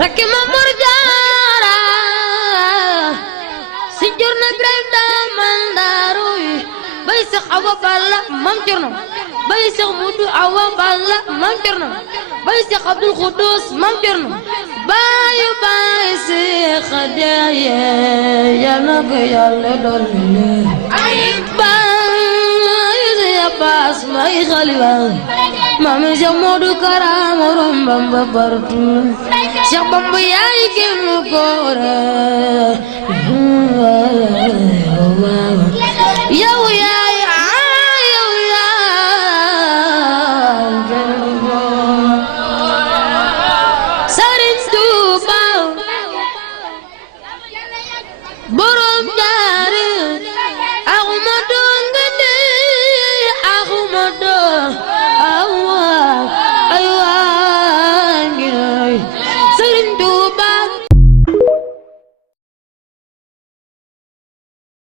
rakki Mamor Jaara si jur na Ibrahim daamal daaruy bay Seex Awa Balla Mam Cerno bay Seex Mudu Awa Balla Mam Cerno bay Seex Abdul Xuddus Mam Cerno bayu bay Seex Xadiya yal na ko Yàlla dolli leer ay bay Seex Baas may xalifa Mami Seex Moodu Kara morom Bamba bartu Seex Bamba yaay kenn góor